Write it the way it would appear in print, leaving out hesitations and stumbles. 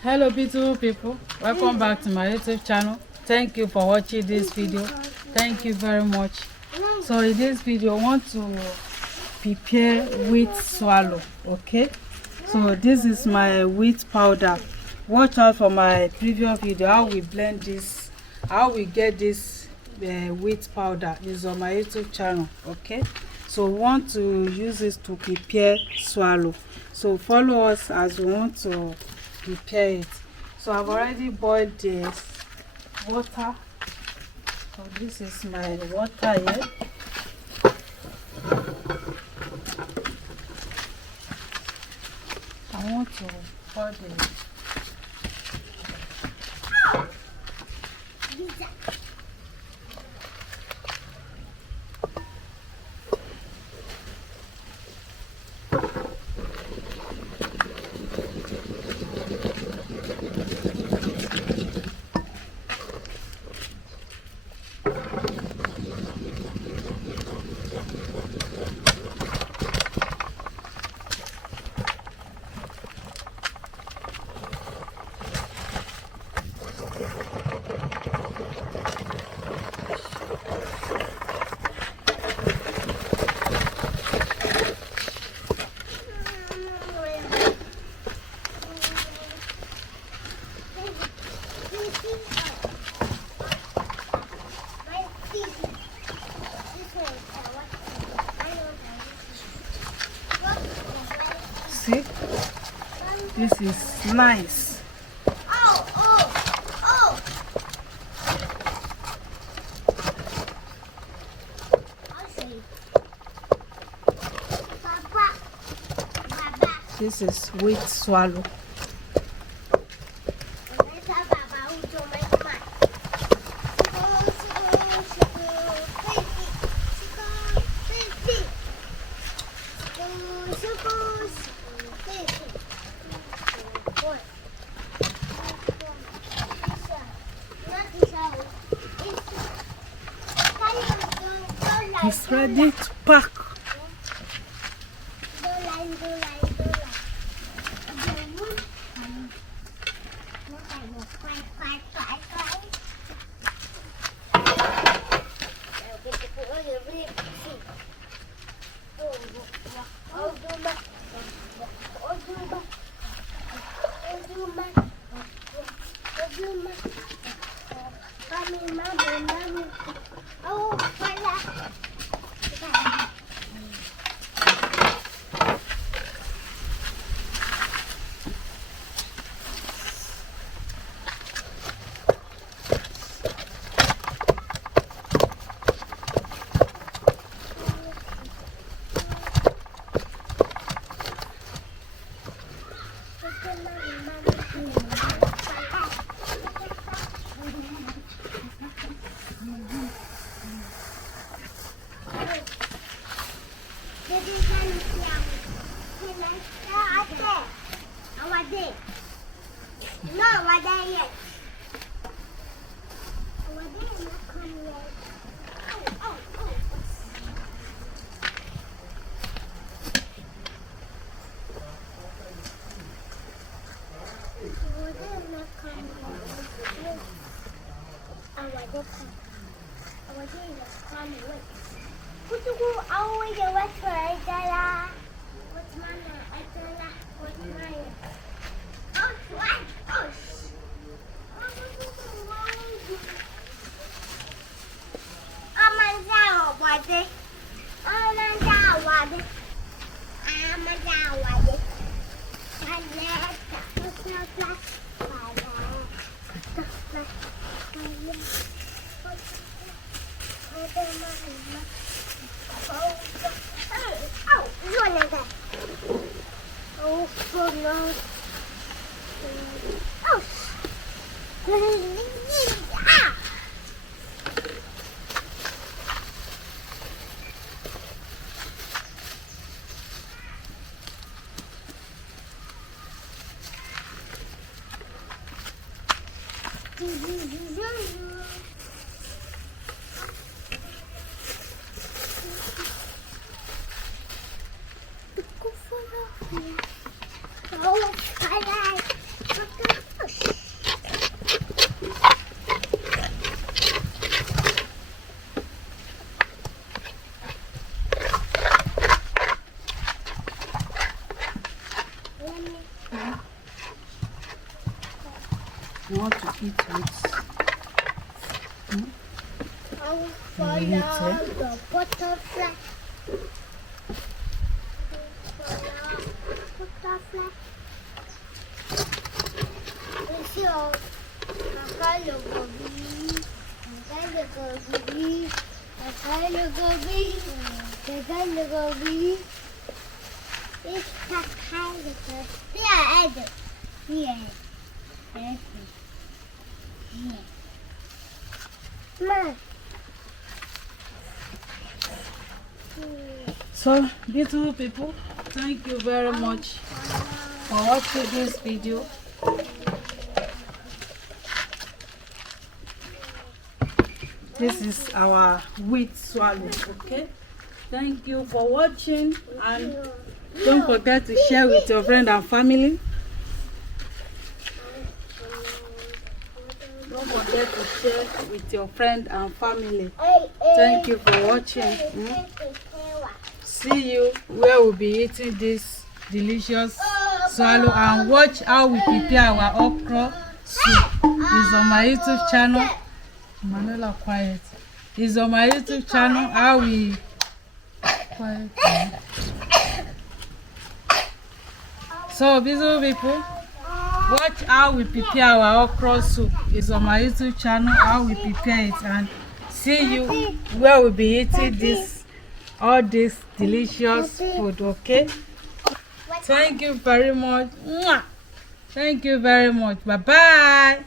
Hello beautiful people, welcome back to my YouTube channel. Thank you for watching this video. Thank you very much. So in this video I want to prepare wheat swallow. Okay, so this is my wheat powder. Watch out for my previous video how we blend this, how we get this wheat powder is on my YouTube channel. Okay, so we want to use this to prepare swallow. So follow us as we want to prepare it. So I've already boiled this water. So this is my water here. I want to pour the see, this is nice. This is wheat swallow. It's ready to pack. you want to eat with. I will follow the butterfly. Butterfly. See how I look gobi. I look gobi. I look gobi. I look gobi. It's a kind of gobi. Yeah. Ma. So, beautiful people, thank you very much for watching this video. This is our wheat swallow, okay? Thank you for watching, and don't forget to share with your friend and family. Don't forget to share with your friend and family. Thank you for watching. See you where we'll be eating this delicious swallow, and watch how we prepare our okra soup. It's on my YouTube channel. Manuela, quiet. It's on my YouTube channel. How we quiet. So, beautiful people, watch how we prepare our okra soup. It's on my YouTube channel. How we prepare it, and see you where we'll be eating all this delicious food. Okay? Thank you very much. Thank you very much. Bye bye.